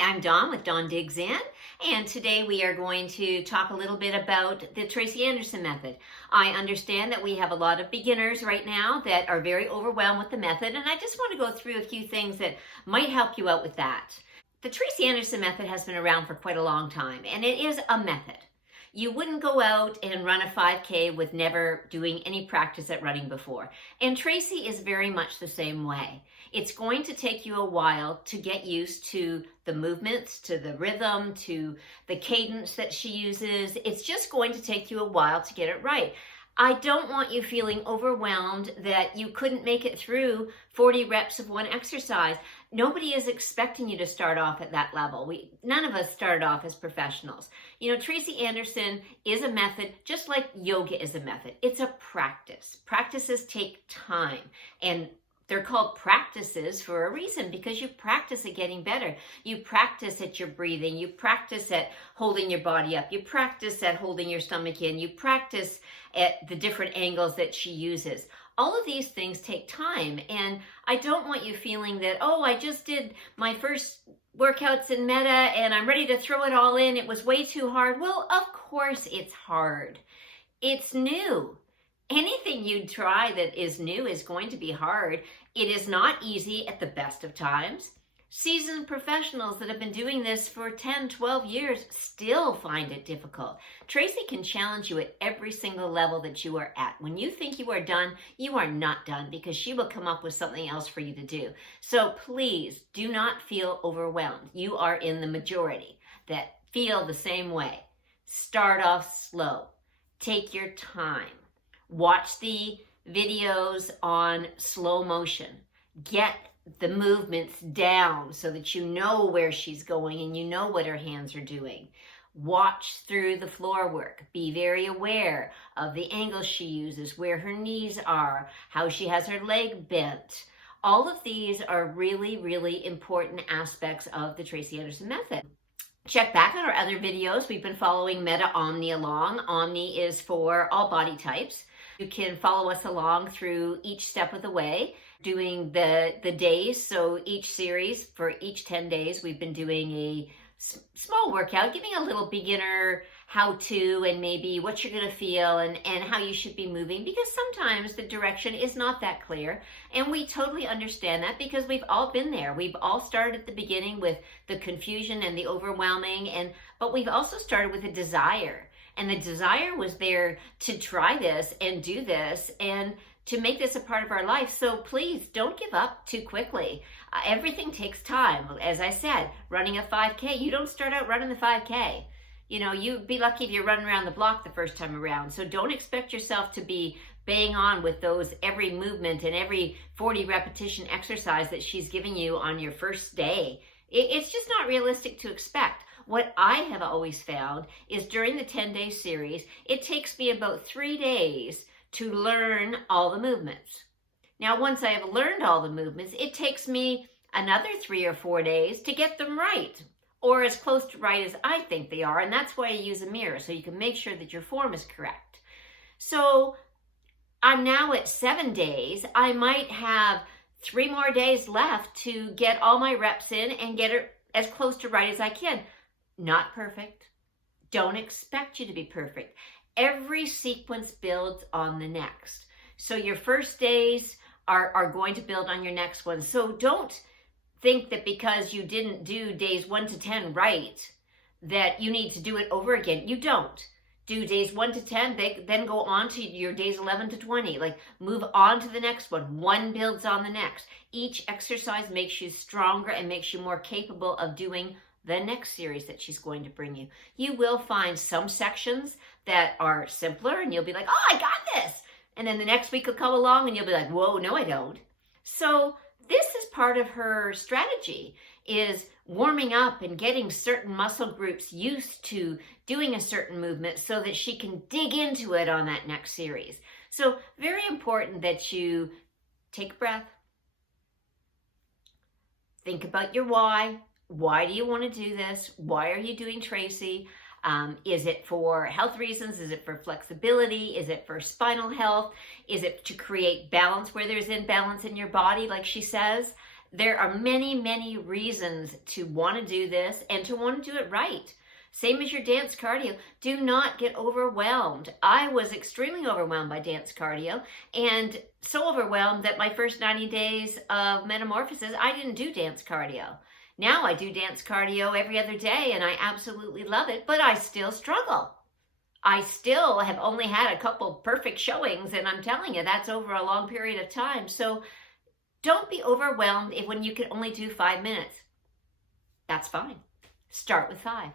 Hi, I'm Dawn with Dawn Digs In, and today we are going to talk a little bit about the Tracy Anderson method. I understand that we have a lot of beginners right now that are very overwhelmed with the method, and I just want to go through a few things that might help you out with that. The Tracy Anderson method has been around for quite a long time, and it is a method. You wouldn't go out and run a 5K with never doing any practice at running before. And Tracy is very much the same way. It's going to take you a while to get used to the movements, to the rhythm, to the cadence that she uses. It's just going to take you a while to get it right. I don't want you feeling overwhelmed that you couldn't make it through 40 reps of one exercise. Nobody is expecting you to start off at that level. None of us started off as professionals. You know, Tracy Anderson is a method, just like yoga is a method. It's a practice. Practices take time, and they're called practices for a reason, because you practice at getting better. You practice at your breathing. You practice at holding your body up. You practice at holding your stomach in. You practice at the different angles that she uses. All of these things take time, and I don't want you feeling that, oh, I just did my first workouts in Meta and I'm ready to throw it all in. It was way too hard. Well, of course it's hard. It's new. Anything you try that is new is going to be hard. It is not easy at the best of times. Seasoned professionals that have been doing this for 10, 12 years still find it difficult. Tracy can challenge you at every single level that you are at. When you think you are done, you are not done, because she will come up with something else for you to do. So please do not feel overwhelmed. You are in the majority that feel the same way. Start off slow. Take your time. Watch the videos on slow motion. Get the movements down so that you know where she's going and you know what her hands are doing. Watch through the floor work. Be very aware of the angles she uses, where her knees are, how she has her leg bent. All of these are really, really important aspects of the Tracy Anderson method. Check back on our other videos. We've been following Meta Omni along. Omni is for all body types. You can follow us along through each step of the way, doing the days. So each series, for each 10 days, we've been doing a small workout, giving a little beginner how-to and maybe what you're going to feel and how you should be moving, because sometimes the direction is not that clear. And we totally understand that, because we've all been there. We've all started at the beginning with the confusion and the overwhelming, but we've also started with a desire. And the desire was there to try this and do this and to make this a part of our life. So please don't give up too quickly. Everything takes time. As I said, running a 5K, you don't start out running the 5K. You know, you'd be lucky if you're running around the block the first time around. So don't expect yourself to be bang on with those every movement and every 40 repetition exercise that she's giving you on your first day. It's just not realistic to expect. What I have always found is during the 10-day series, it takes me about 3 days to learn all the movements. Now, once I have learned all the movements, it takes me another 3 or 4 days to get them right, or as close to right as I think they are. And that's why I use a mirror, so you can make sure that your form is correct. So I'm now at 7 days. I might have 3 more days left to get all my reps in and get it as close to right as I can. Not perfect. Don't expect you to be perfect. Every sequence builds on the next. So your first days are going to build on your next one. So don't think that because you didn't do days 1 to 10 right, that you need to do it over again. You don't. Do days 1 to 10, then go on to your days 11 to 20. Like, move on to the next one. One builds on the next. Each exercise makes you stronger and makes you more capable of doing the next series that she's going to bring you. You will find some sections that are simpler and you'll be like, oh, I got this. And then the next week will come along and you'll be like, whoa, no, I don't. So this is part of her strategy, is warming up and getting certain muscle groups used to doing a certain movement so that she can dig into it on that next series. So very important that you take a breath. Think about your why. Why do you want to do this? Why are you doing Tracy? Is it for health reasons? Is it for flexibility? Is it for spinal health? Is it to create balance where there's imbalance in your body, like she says? There are many, many reasons to want to do this and to want to do it right. Same as your dance cardio. Do not get overwhelmed. I was extremely overwhelmed by dance cardio, and so overwhelmed that my first 90 days of metamorphosis, I didn't do dance cardio. Now I do dance cardio every other day, and I absolutely love it, but I still struggle. I still have only had a couple perfect showings, and I'm telling you, that's over a long period of time. So don't be overwhelmed when you can only do 5 minutes. That's fine. Start with 5.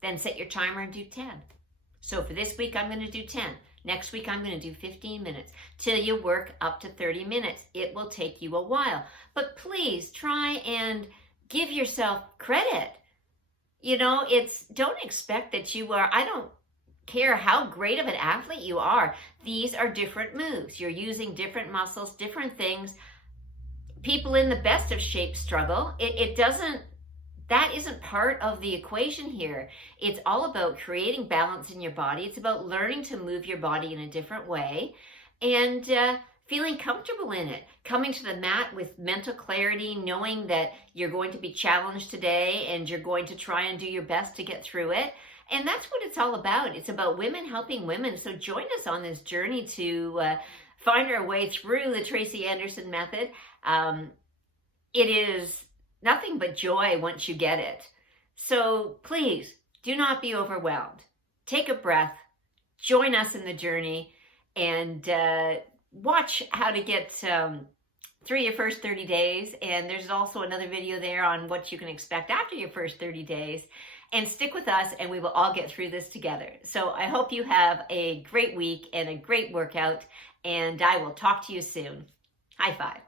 Then set your timer and do 10. So for this week, I'm going to do 10. Next week, I'm going to do 15 minutes till you work up to 30 minutes. It will take you a while. But please try and give yourself credit. You know, don't expect that you are, I don't care how great of an athlete you are. These are different moves. You're using different muscles, different things. People in the best of shape struggle. That isn't part of the equation here. It's all about creating balance in your body. It's about learning to move your body in a different way and feeling comfortable in it. Coming to the mat with mental clarity, knowing that you're going to be challenged today and you're going to try and do your best to get through it. And that's what it's all about. It's about women helping women. So join us on this journey to find our way through the Tracy Anderson method. It is nothing but joy once you get it. So please do not be overwhelmed. Take a breath, join us in the journey, and watch how to get through your first 30 days. And there's also another video there on what you can expect after your first 30 days. And stick with us, and we will all get through this together. So I hope you have a great week and a great workout, and I will talk to you soon. High five.